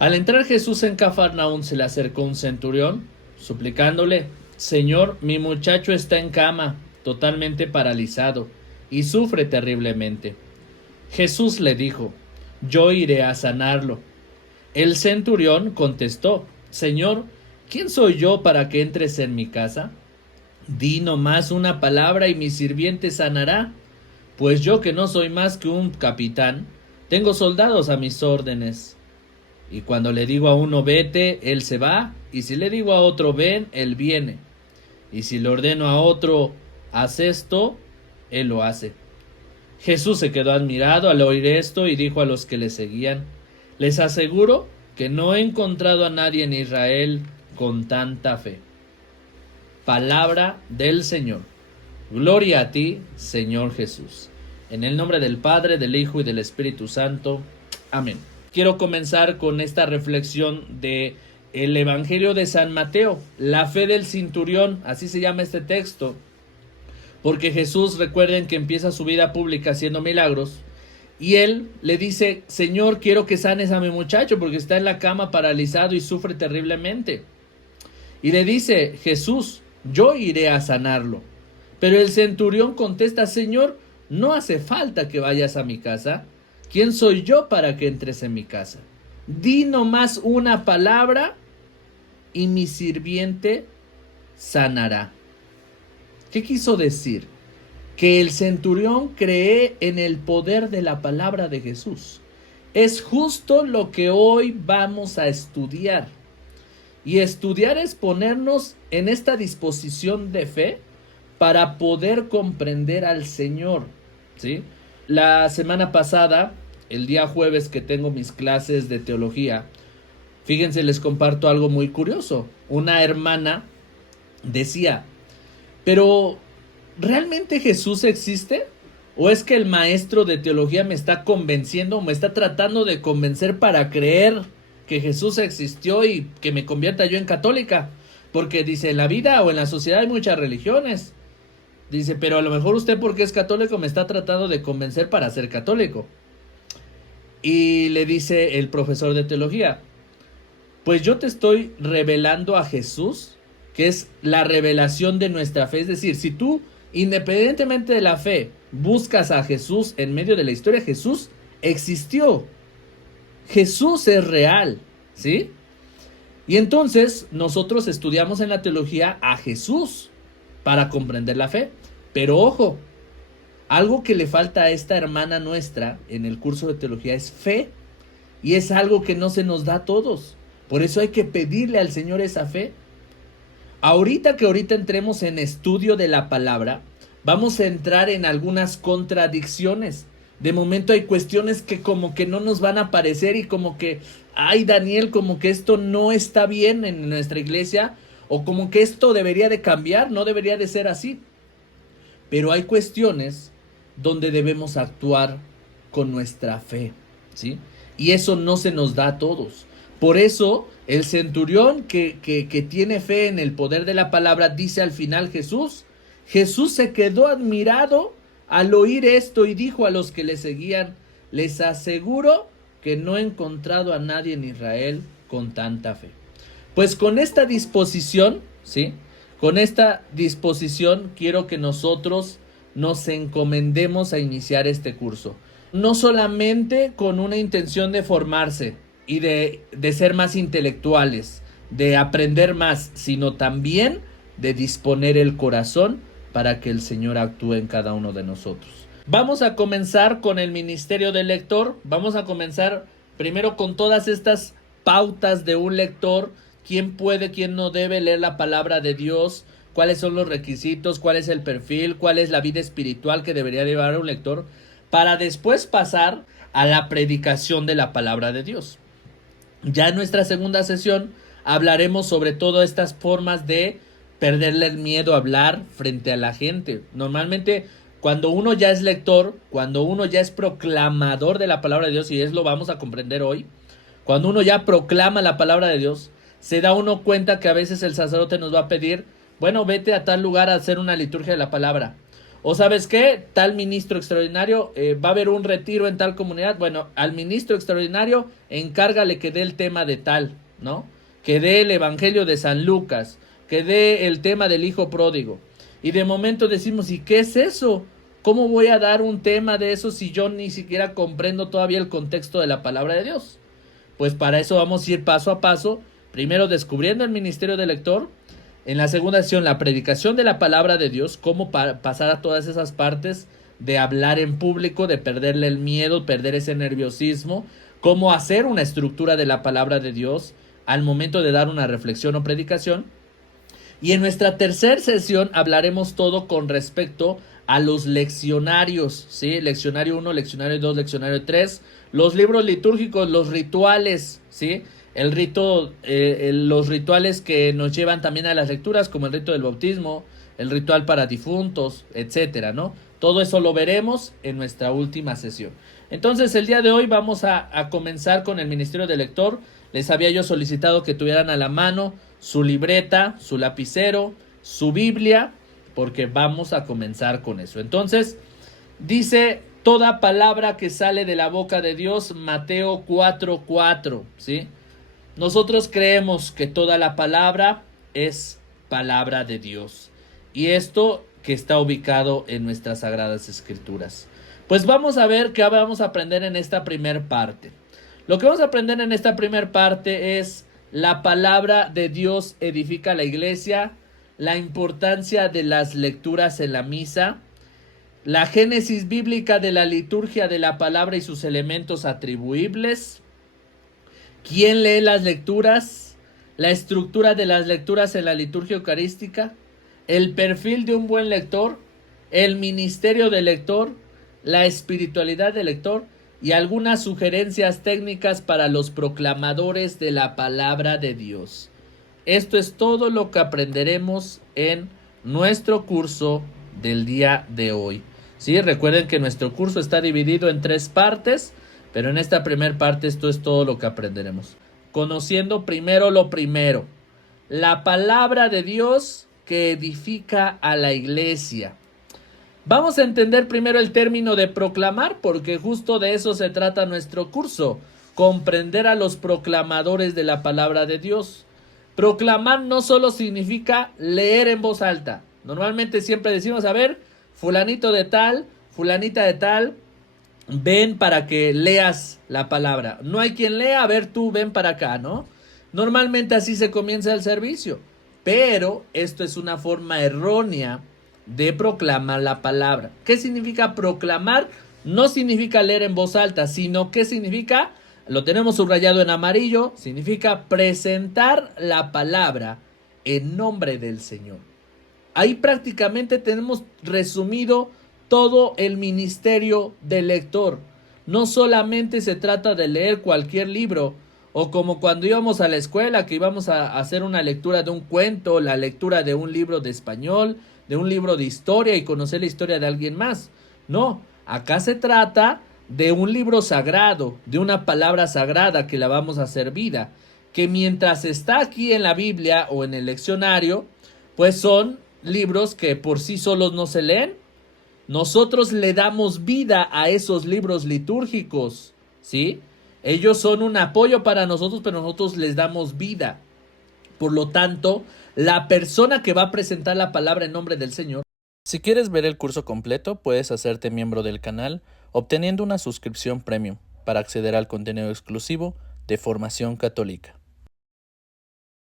Al entrar Jesús en Cafarnaún se le acercó un centurión, suplicándole: Señor, mi muchacho está en cama, totalmente paralizado, y sufre terriblemente. Jesús le dijo: Yo iré a sanarlo. El centurión contestó: Señor, ¿quién soy yo para que entres en mi casa? Di nomás una palabra y mi sirviente sanará, pues yo, que no soy más que un capitán, tengo soldados a mis órdenes. Y cuando le digo a uno vete, él se va, y si le digo a otro ven, él viene. Y si le ordeno a otro haz esto, él lo hace. Jesús se quedó admirado al oír esto y dijo a los que le seguían: Les aseguro que no he encontrado a nadie en Israel con tanta fe. Palabra del Señor. Gloria a ti, Señor Jesús. En el nombre del Padre, del Hijo y del Espíritu Santo. Amén. Quiero comenzar con esta reflexión de el Evangelio de San Mateo, la fe del centurión, así se llama este texto, porque Jesús, recuerden que empieza su vida pública haciendo milagros, y él le dice: Señor, quiero que sanes a mi muchacho porque está en la cama paralizado y sufre terriblemente. Y le dice Jesús: yo iré a sanarlo. Pero el centurión contesta: Señor, no hace falta que vayas a mi casa. ¿Quién soy yo para que entres en mi casa? Di nomás una palabra y mi sirviente sanará. ¿Qué quiso decir? Que el centurión cree en el poder de la palabra de Jesús. Es justo lo que hoy vamos a estudiar. Y estudiar es ponernos en esta disposición de fe para poder comprender al Señor, ¿sí? La semana pasada, el día jueves que tengo mis clases de teología, fíjense, les comparto algo muy curioso. Una hermana decía: pero ¿realmente Jesús existe? ¿O es que el maestro de teología me está convenciendo o me está tratando de convencer para creer que Jesús existió y que me convierta yo en católica? Porque dice, en la vida o en la sociedad hay muchas religiones. Dice, pero a lo mejor usted, porque es católico, me está tratando de convencer para ser católico. Y le dice el profesor de teología: pues yo te estoy revelando a Jesús, que es la revelación de nuestra fe. Es decir, si tú, independientemente de la fe, buscas a Jesús en medio de la historia, Jesús existió. Jesús es real, ¿sí? Y entonces nosotros estudiamos en la teología a Jesús para comprender la fe. Pero ojo, algo que le falta a esta hermana nuestra en el curso de teología es fe. Y es algo que no se nos da a todos. Por eso hay que pedirle al Señor esa fe. Ahorita entremos en estudio de la palabra, vamos a entrar en algunas contradicciones. De momento hay cuestiones que como que no nos van a parecer y como que, ay Daniel, como que esto no está bien en nuestra iglesia, o como que esto debería de cambiar, no debería de ser así. Pero hay cuestiones donde debemos actuar con nuestra fe, ¿sí? Y eso no se nos da a todos. Por eso el centurión que tiene fe en el poder de la palabra, dice al final Jesús se quedó admirado al oír esto y dijo a los que le seguían: les aseguro que no he encontrado a nadie en Israel con tanta fe. Pues con esta disposición, ¿sí? Con esta disposición quiero que nosotros nos encomendemos a iniciar este curso. No solamente con una intención de formarse y de ser más intelectuales, de aprender más, sino también de disponer el corazón para que el Señor actúe en cada uno de nosotros. Vamos a comenzar con el ministerio del lector. Vamos a comenzar primero con todas estas pautas de un lector: quién puede, quién no debe leer la palabra de Dios, cuáles son los requisitos, cuál es el perfil, cuál es la vida espiritual que debería llevar un lector, para después pasar a la predicación de la palabra de Dios. Ya en nuestra segunda sesión hablaremos sobre todas estas formas de perderle el miedo a hablar frente a la gente. Normalmente, cuando uno ya es lector, cuando uno ya es proclamador de la palabra de Dios, y es lo vamos a comprender hoy, cuando uno ya proclama la palabra de Dios, se da uno cuenta que a veces el sacerdote nos va a pedir: bueno, vete a tal lugar a hacer una liturgia de la palabra. O ¿sabes qué? Tal ministro extraordinario, va a haber un retiro en tal comunidad. Bueno, al ministro extraordinario encárgale que dé el tema de tal, ¿no? Que dé el evangelio de San Lucas, que dé el tema del hijo pródigo. Y de momento decimos, ¿y qué es eso? ¿Cómo voy a dar un tema de eso si yo ni siquiera comprendo todavía el contexto de la palabra de Dios? Pues para eso vamos a ir paso a paso, primero descubriendo el ministerio del lector, en la segunda sesión la predicación de la palabra de Dios, cómo pasar a todas esas partes de hablar en público, de perderle el miedo, perder ese nerviosismo, cómo hacer una estructura de la palabra de Dios al momento de dar una reflexión o predicación. Y en nuestra tercera sesión hablaremos todo con respecto a los leccionarios, ¿sí? Leccionario 1, leccionario 2, leccionario 3, los libros litúrgicos, los rituales, ¿sí? El rito, los rituales que nos llevan también a las lecturas, como el rito del bautismo, el ritual para difuntos, etcétera, ¿no? Todo eso lo veremos en nuestra última sesión. Entonces, el día de hoy vamos a comenzar con el ministerio del lector. Les había yo solicitado que tuvieran a la mano su libreta, su lapicero, su Biblia, porque vamos a comenzar con eso. Entonces, dice toda palabra que sale de la boca de Dios, Mateo 4:4, ¿sí? Nosotros creemos que toda la palabra es palabra de Dios. Y esto que está ubicado en nuestras Sagradas Escrituras. Pues vamos a ver qué vamos a aprender en esta primer parte. Lo que vamos a aprender en esta primer parte es la palabra de Dios edifica la iglesia, la importancia de las lecturas en la misa, la génesis bíblica de la liturgia de la palabra y sus elementos atribuibles, quién lee las lecturas, la estructura de las lecturas en la liturgia eucarística, el perfil de un buen lector, el ministerio del lector, la espiritualidad del lector y algunas sugerencias técnicas para los proclamadores de la palabra de Dios. Esto es todo lo que aprenderemos en nuestro curso del día de hoy. Sí, recuerden que nuestro curso está dividido en 3 partes, pero en esta primera parte esto es todo lo que aprenderemos. Conociendo primero lo primero, la palabra de Dios que edifica a la iglesia. Vamos a entender primero el término de proclamar, porque justo de eso se trata nuestro curso, comprender a los proclamadores de la palabra de Dios. Proclamar no solo significa leer en voz alta. Normalmente siempre decimos, a ver, fulanito de tal, fulanita de tal, ven para que leas la palabra. No hay quien lea, a ver tú, ven para acá, ¿no? Normalmente así se comienza el servicio, pero esto es una forma errónea de proclamar la palabra. ¿Qué significa proclamar? No significa leer en voz alta, sino que significa, lo tenemos subrayado en amarillo, significa presentar la palabra en nombre del Señor. Ahí prácticamente tenemos resumido todo el ministerio del lector. No solamente se trata de leer cualquier libro, o como cuando íbamos a la escuela, que íbamos a hacer una lectura de un cuento, la lectura de un libro de español, de un libro de historia y conocer la historia de alguien más. No, acá se trata de un libro sagrado, de una palabra sagrada que la vamos a hacer vida, que mientras está aquí en la Biblia o en el leccionario, pues son libros que por sí solos no se leen. Nosotros le damos vida a esos libros litúrgicos, ¿sí? Ellos son un apoyo para nosotros, pero nosotros les damos vida. Por lo tanto, la persona que va a presentar la palabra en nombre del Señor. Si quieres ver el curso completo, puedes hacerte miembro del canal obteniendo una suscripción premium para acceder al contenido exclusivo de Formación Católica.